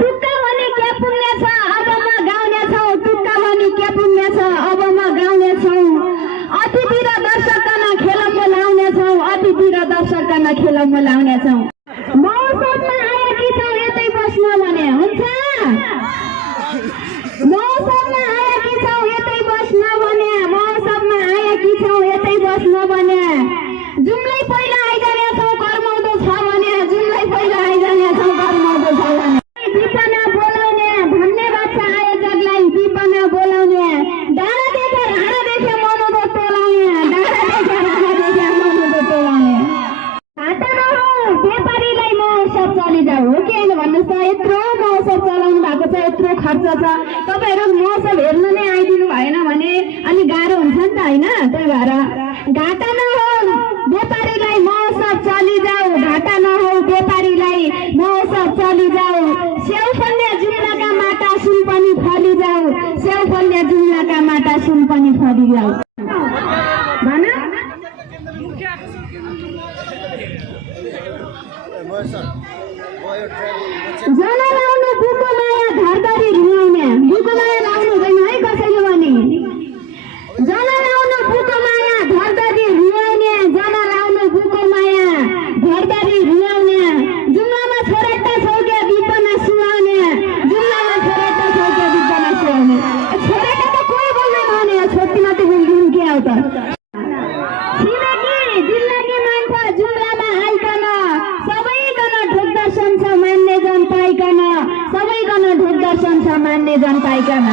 टुक्का भने के पुण्य छ अब म गाउने छौ टुक्का भने के पुण्य छ अब म गाउने छौ अतिथि र दर्शकमा खेल बोलाउने छौ अतिथि र दर्शकमा खेल बोलाउने छौ मौसममा आएकी छौ यतै बस्न भने हुन्छ मौसममा आएकी छौ यतै बस्न भने मौसममा आएकी छौ यतै बस्न भने जुमलाई पहिला आइजाने छौ कर्माउँदो छ भने जुमलाई पहिला आइजाने छौ कर्माउँदो छ भने विपना बोलाउने भन्ने बाचा आयो जगलाई विपना बोलाउने डाँडा देखेर हाडा देखे मनुदो टोलाउने डाँडा देखेर हाडा देखे मनुदो टोलाउने घाटा नहो व्यापारीलाई महोत्सव चलि जाऊ हो कि होइन भन्नुहोस् त यत्रो महोत्सव चलाउनु भएको छ यत्रो खर्च छ तपाईँहरू महोत्सव हेर्न नै आइदिनु भएन भने अलि गाह्रो हुन्छ नि त होइन त्यही भएर घाटा नहो व्यापारीलाई महोत्सव चलि जाऊ घाटा नहो व्यापारीलाई महोत्सव चलि जाऊ स्याउ फल्ने जुम्लाका माटा सुन पनि फली जाऊ स्याउ फल्ने जुम्लाका माटा सुन पनि फली जाऊ भन जना लाउनु बुको माया घरबारी रुवाउने बुको माया लाउनु हुँदैन है कसैले भने जना लाउनु बुको माया घरबारी रुवाउने जना लाउनु बुको माया घरबारी रुवाउने जुम्लामा छोरेटा छौके विपना सुहाउने जुम्लामा छोरेटा छौके विपना सुहाउने छोरेटा त कोही बोल्दैन भने छोटी मात्रै बोल्दिन् के आउ त छिमेकी जिल्लाकी मान्छे जुम्लामा आइकन सबैजना ढोक दर्शन छ मान्ने जन पाइकन सबैजना ढोक दर्शन छ मान्ने जन पाइकन